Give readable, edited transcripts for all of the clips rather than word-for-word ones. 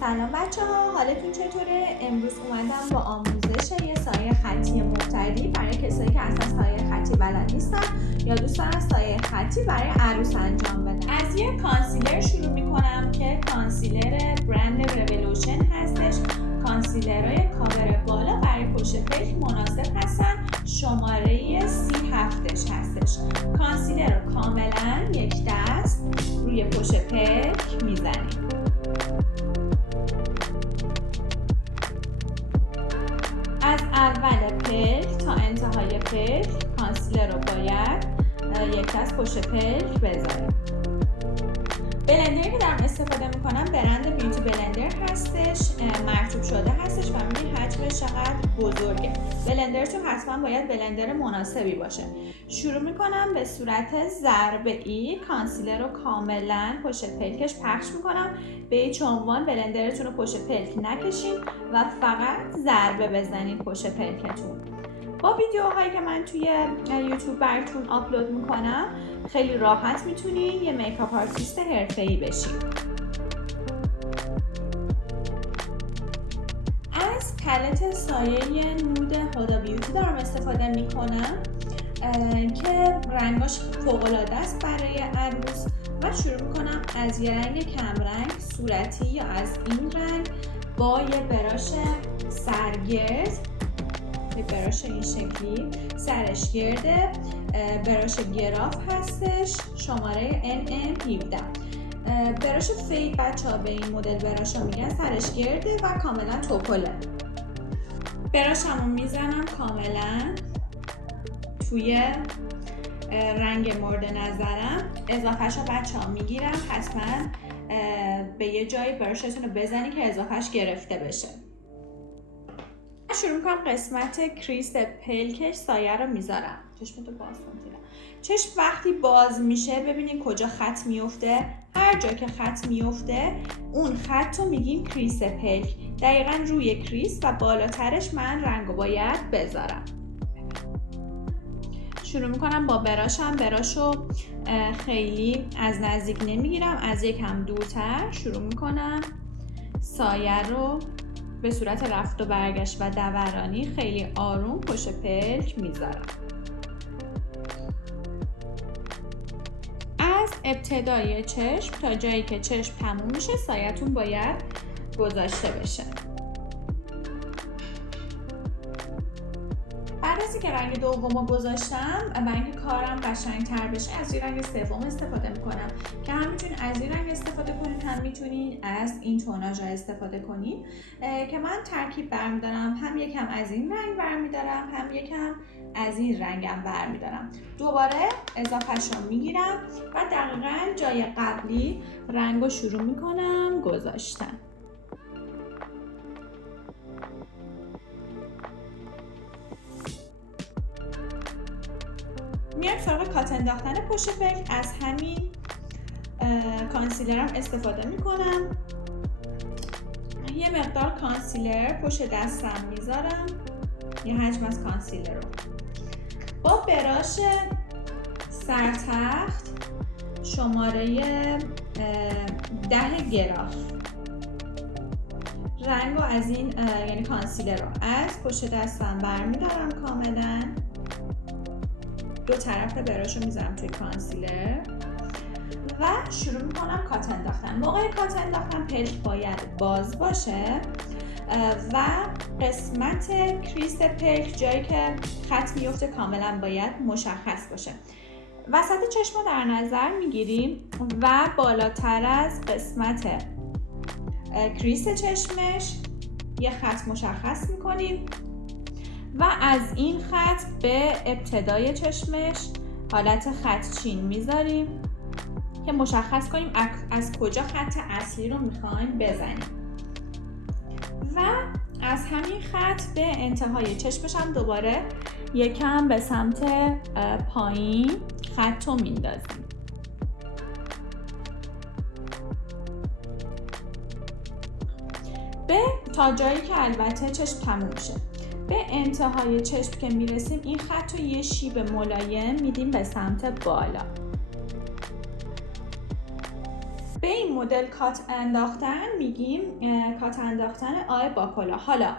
سلام بچه‌ها، حالتون چطوره؟ امروز اومدم با آموزش یه سایه خطی مبتدی برای کسایی که اصلا سایه خطی بلد نیستن یا دوست دارن سایه خطی برای عروس انجام بدن. از یه کانسیلر شروع میکنم که کانسیلر برند رولوشن هستش. کانسیلرهای کاور بالا برای پشت پلک مناسب هستن. شماره 37 هستش. کانسیلر رو کاملا یک دست روی پشت پلک میزنیم. از اول پلک تا انتهای پلک کانسیلر رو باید یک دست پشت پلک بزنیم. بلندری که دارم استفاده میکنم برند بیوتی بلندر هستش، مرطوب شده هستش و میبینید حجمش چقدر بزرگه. بلندرتون حتما باید بلندر مناسبی باشه. شروع میکنم به صورت ضربه ای کانسیلر رو کاملا پشت پلکش پخش میکنم. به هیچ عنوان بلندرتون رو پشت پلک نکشین و فقط ضربه بزنین پشت پلکتون. با ویدیوهایی که من توی یوتیوب براتون آپلود میکنم خیلی راحت میتونین یه میکاپ آرتیست حرفه‌ای بشین. از پلت سایه نود هدا بیوتی دارم استفاده میکنم که رنگاش فوق‌العاده است برای عروس و شروع میکنم از یه رنگ کمرنگ صورتی یا از این رنگ با یه براش سرگرد، یه براش این شکلی سرش گرده، براش گراف هستش شماره NM17. براش فید بچه‌ها به این مدل براشا میگن، سرش گرده و کاملا توپله. براشمو میزنم کاملا توی رنگ مورد نظرم. اضافهش رو بچه‌ها میگیرم، حتما به یه جای براشتون رو بزنی که اضافهش گرفته بشه. شروع میکنم قسمت کریس پلکش سایه رو میذارم. چشمتو باز کن دیدم. چشم وقتی باز میشه ببینید کجا خط میفته. هر جا که خط میفته اون خط رو میگیم کریس پلک. دقیقا روی کریس و بالاترش من رنگو باید بذارم. شروع میکنم با براشم. براشو خیلی از نزدیک نمیگیرم، از یکم دورتر شروع میکنم سایه رو به صورت رفت و برگشت و دورانی خیلی آروم پشت پلک میذارم. از ابتدای چشم تا جایی که چشم تموم میشه سایه‌تون باید گذاشته بشه. بعد از اینکه رنگ دومو گذاشتم، برای اینکه کارم قشنگ‌تر بشه از این رنگ سوم استفاده میکنم که هم میتونین از این رنگ استفاده کنین، هم میتونین از این توناژ استفاده کنین که من ترکیب برمیدارم. هم یکم از این رنگ برمیدارم، هم یکم از این رنگم برمیدارم. دوباره اضافه‌ش رو میگیرم و دقیقاً جای قبلی رنگو شروع میکنم گذاشتن. میام سراغ کات انداختن پشت پلک. از همین کانسیلرم استفاده میکنم. یه مقدار کانسیلر پشت دستم میذارم، یه حجم از کانسیلر رو با براش سرتخت شماره 10 گراف رنگو از این یعنی کانسیلر رو از پشت دستم برمیدارم کاملا. دو طرف براشو میذارم توی کانسیلر و شروع میکنم کات انداختن. موقع کات انداختن پلک باید باز باشه و قسمت کریس پلک جایی که خط میفته کاملا باید مشخص باشه. وسط چشم رو در نظر میگیریم و بالاتر از قسمت کریس چشمش یه خط مشخص میکنیم و از این خط به ابتدای چشمش حالت خط چین میذاریم که مشخص کنیم از کجا خط اصلی رو میخوایم بزنیم و از همین خط به انتهای چشمش هم دوباره یکم به سمت پایین خط رو میندازیم. تا جایی که البته چشم تموم میشه. به انتهای چشم که میرسیم این خط رو یه شیب ملایم میدیم به سمت بالا. به این مدل کات انداختن میگیم کات انداختن آی با کلاه. حالا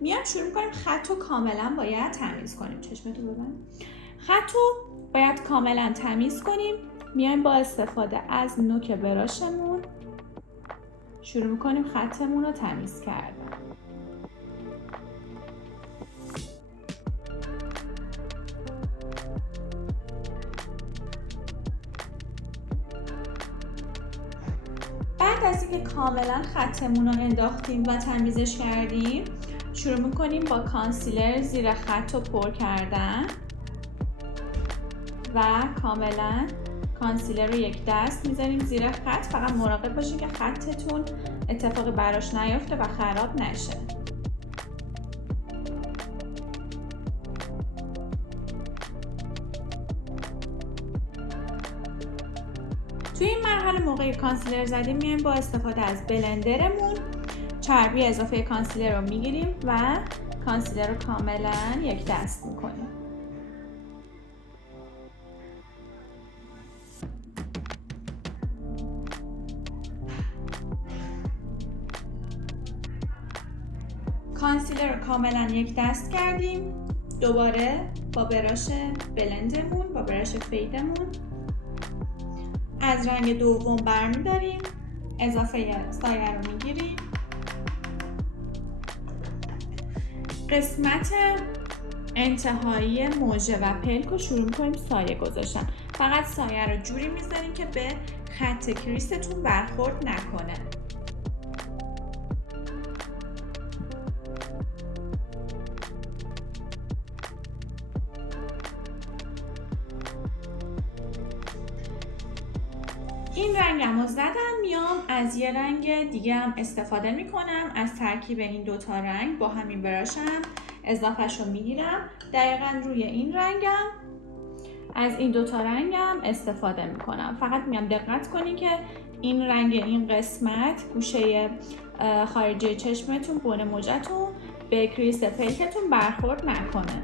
میام شروع میکنیم خطو کاملا باید تمیز کنیم. چشمتو ببند. خطو باید کاملا تمیز کنیم. میایم با استفاده از نوک براشمون شروع میکنیم خطمون رو تمیز کردن. بعد از اینکه کاملا خطمون رو انداختیم و تمیزش کردیم شروع میکنیم با کانسیلر زیر خط رو پر کردن و کاملا کانسیلر رو یک دست میذاریم زیر خط. فقط مراقب باشید که خطتون اتفاقی براش نیفته و خراب نشه. توی این مرحله موقع کانسیلر زدیم میایم با استفاده از بلندرمون چربی اضافه کانسیلر رو میگیریم و کانسیلر رو کاملا یک دست میکنیم. کانسیلر رو کاملا یک دست کردیم. دوباره با براش بلندمون با براش فیدمون از رنگ دوم برمیداریم، اضافه سایه رو میگیریم. قسمت انتهایی موژه و پلک رو شروع میکنیم سایه گذاشتن. فقط سایه رو جوری میذاریم که به خط کریستون برخورد نکنه. این رنگم رو زدم. میام از یه رنگ دیگه هم استفاده میکنم. از ترکیب این دوتا رنگ با همین براشم اضافهش رو میگیرم. دقیقا روی این رنگم از این دوتا رنگم استفاده میکنم. فقط میام دقت کنین که این رنگ این قسمت گوشه خارجی چشمتون بن موجتون به کریست پلکتون برخورد نکنه.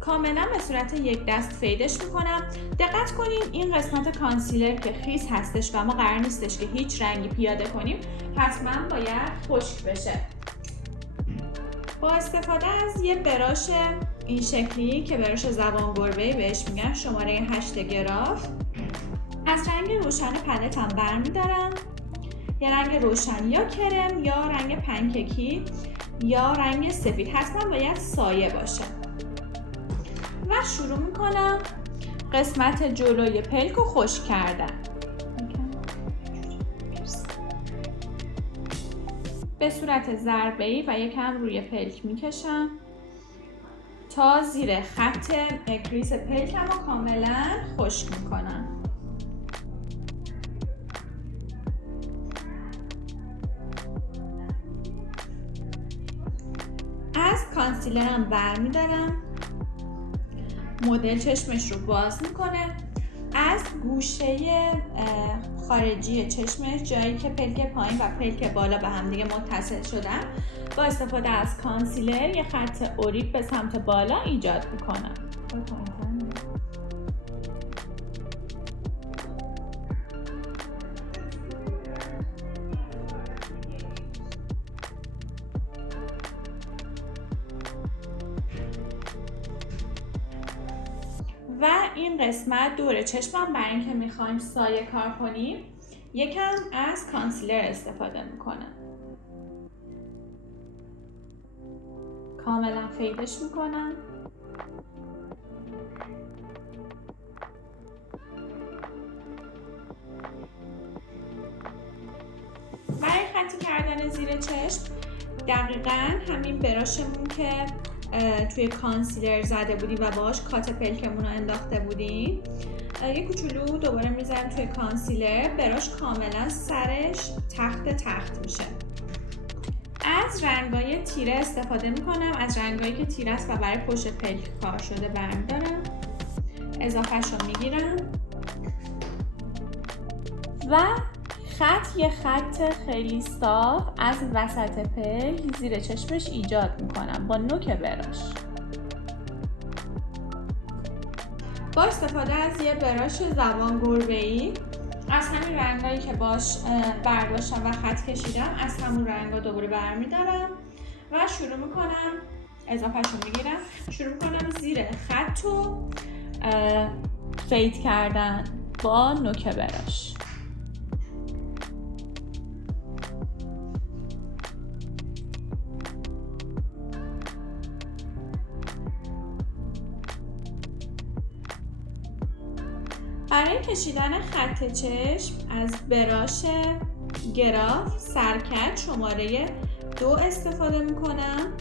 کاملا به صورت یک دست فیدش میکنم. دقت کنین این قسمت کانسیلر که خیس هستش و ما قرار نیستش که هیچ رنگی پیاده کنیم، حتما باید خشک بشه. با استفاده از یه براش این شکلی که براش زبان گربه‌ای بهش میگن شماره 8 گراف از رنگ روشن پلتم برمیدارم. یه رنگ روشن یا کرم یا رنگ پنکیکی یا رنگ سفید، حتما باید سایه باشه. و شروع میکنم قسمت جلوی پلک رو خشک کردن. به صورت ضربه‌ای و یکم روی پلک میکشم تا زیر خط کریس پلکم رو کاملا خشک میکنم. از کانسیلرم برمیدارم. مدل چشمش رو باز میکنه. از گوشه خارجی چشمش جایی که پلک پایین و پلک بالا به هم دیگه متصل شدن با استفاده از کانسیلر یه خط اوریب به سمت بالا ایجاد میکنم. و این قسمت دور چشمم برای اینکه میخوایم سایه کار کنیم یکم از کانسیلر استفاده میکنم. کاملا فیدش میکنم. برای خطی کردن زیر چشم دقیقاً همین براشمون که توی کانسیلر زده بودیم و باهاش کات پلکمون رو انداخته بودیم یه کوچولو دوباره میذاریم توی کانسیلر. براش کاملا سرش تخت میشه. از رنگای تیره استفاده میکنم. از رنگایی که تیره است و برای پشت پلک کار شده برمیدارم، اضافهش رو میگیرم و یه خط خیلی صاف از وسط پلک زیر چشمش ایجاد میکنم با نوک براش. با استفاده از یه براش زبان گربه‌ای از همین رنگایی که باش برداشتم و خط کشیدم از همون رنگا دوباره برمیدارم و شروع میکنم اضافهشو میگیرم، شروع میکنم زیر خط رو فید کردن با نوک براش. برای کشیدن خط چشم از براش گراف سرکت شماره 2 استفاده میکنم.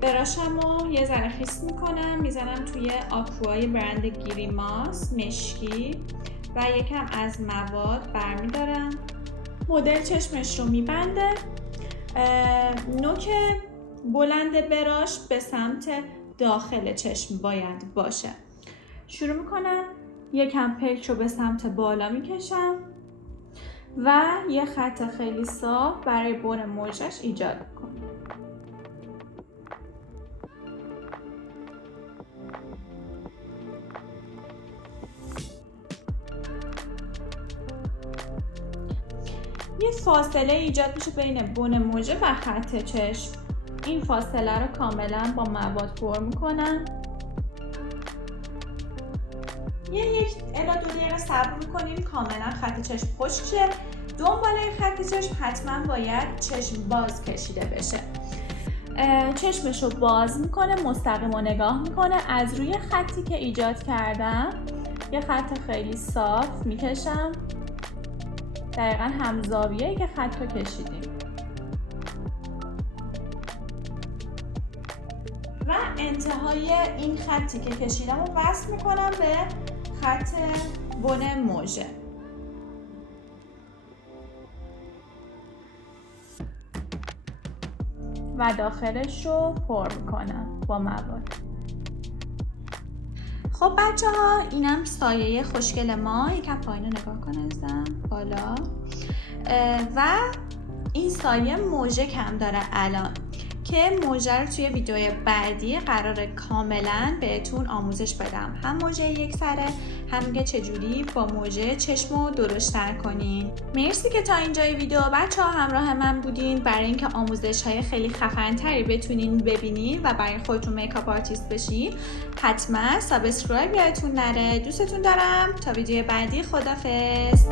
براشمو یه ذره خیس میکنم، میزنم توی آکوای برند گریماس مشکی و یکم از مواد برمیدارم. مدل چشمش رو میبنده. نوک بلند براش به سمت داخل چشم باید باشه. شروع میکنم یکم پلک رو به سمت بالا میکشم و یه خط خیلی صاف برای بن موجش ایجاد میکنم. یه فاصله ایجاد میشه بین بن موجه و خط چشم. این فاصله رو کاملا با مواد پر میکنم. یک الی 2 دقیقه صبر میکنیم کاملا خط چشم خشک شه. دنبال خط چشم حتما باید چشم باز کشیده بشه. چشمش رو باز میکنه، مستقیم رو نگاه میکنه. از روی خطی که ایجاد کردم یه خط خیلی صاف میکشم، دقیقا همزاویه‌ای که خط رو کشیدیم و انتهای این خطی که کشیدم رو وصل میکنم به خط بن موژه. و داخلش رو پر میکنم با مواد. خب بچه ها، اینم سایه خوشگل ما. یکم پایین رو نگاه کن ازم بالا. و این سایه موژه کم داره الان که موژه رو توی ویدیوی بعدی قراره کاملا بهتون آموزش بدم. هم موژه یک سره، هم میگه چجوری با موژه چشمو درشت‌تر کنین. مرسی که تا اینجای ویدیو بچه ها همراه من بودین. برای اینکه آموزش های خیلی خفن تری بتونین ببینین و برای خودتون میکاپ آرتیست بشین، حتما سابسکرایب یادتون نره. دوستتون دارم. تا ویدیو بعدی، خدافظ.